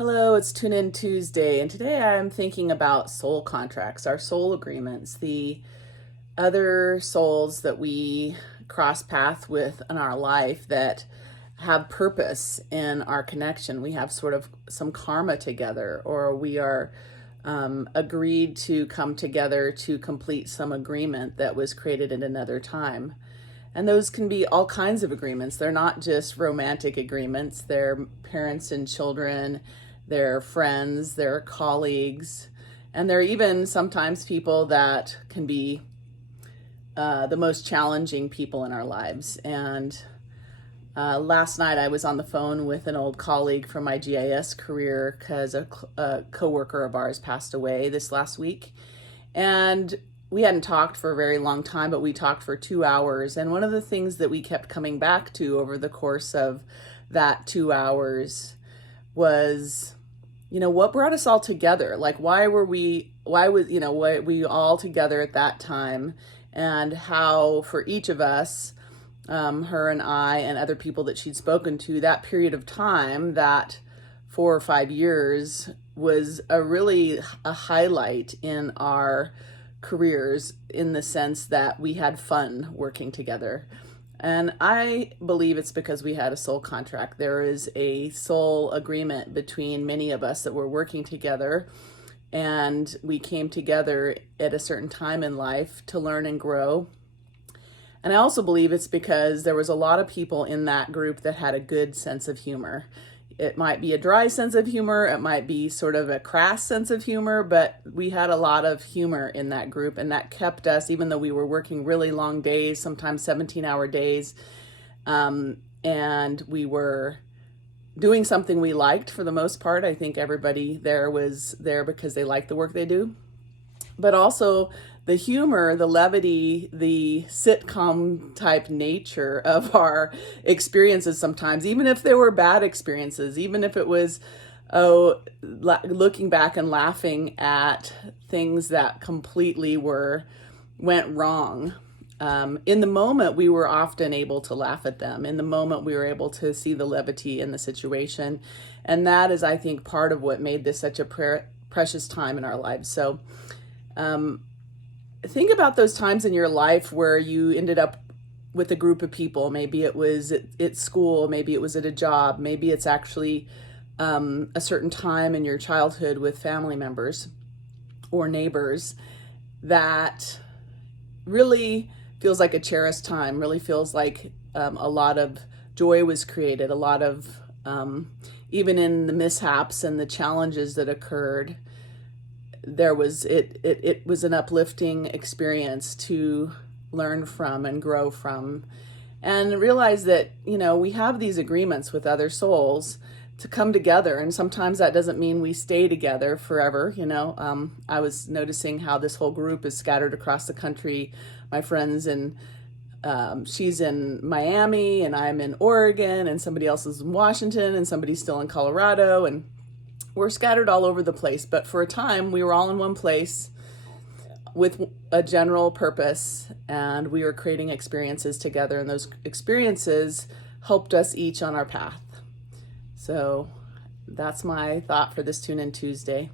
Hello, it's Tune In Tuesday, and today I'm thinking about soul contracts, our soul agreements, the other souls that we cross path with in our life that have purpose in our connection. We have sort of some karma together, or we are agreed to come together to complete some agreement that was created at another time. And those can be all kinds of agreements. They're not just romantic agreements. They're parents and children, they're friends, they're colleagues, and they're even sometimes people that can be the most challenging people in our lives. And last night I was on the phone with an old colleague from my GIS career because a coworker of ours passed away this last week. And we hadn't talked for a very long time, but we talked for 2 hours. And one of the things that we kept coming back to over the course of that 2 hours was, what brought us all together? Like, why were we all together at that time? And how for each of us, her and I and other people that she'd spoken to, that period of time, that 4 or 5 years, was a highlight in our careers, in the sense that we had fun working together. And I believe it's because we had a soul contract. There is a soul agreement between many of us that were working together, and we came together at a certain time in life to learn and grow. And I also believe it's because there was a lot of people in that group that had a good sense of humor. It might be a dry sense of humor, it might be sort of a crass sense of humor, but we had a lot of humor in that group, and that kept us, even though we were working really long days, sometimes 17-hour days, and we were doing something we liked for the most part. I think everybody there was there because they like the work they do. But also the humor, the levity, the sitcom type nature of our experiences sometimes, even if there were bad experiences, even if it was, looking back and laughing at things that completely went wrong. In the moment, we were often able to laugh at them. In the moment, we were able to see the levity in the situation. And that is, I think, part of what made this such a precious time in our lives. So, think about those times in your life where you ended up with a group of people. Maybe it was at school, maybe it was at a job, maybe it's actually a certain time in your childhood with family members or neighbors that really feels like a cherished time, really feels like a lot of joy was created, a lot of, even in the mishaps and the challenges that occurred, it was an uplifting experience to learn from and grow from, and realize that, we have these agreements with other souls to come together. And sometimes that doesn't mean we stay together forever. I was noticing how this whole group is scattered across the country. My friends, and she's in Miami, and I'm in Oregon, and somebody else is in Washington, and somebody's still in Colorado, and we're scattered all over the place. But for a time, we were all in one place with a general purpose, and we were creating experiences together, and those experiences helped us each on our path. So that's my thought for this Tune In Tuesday.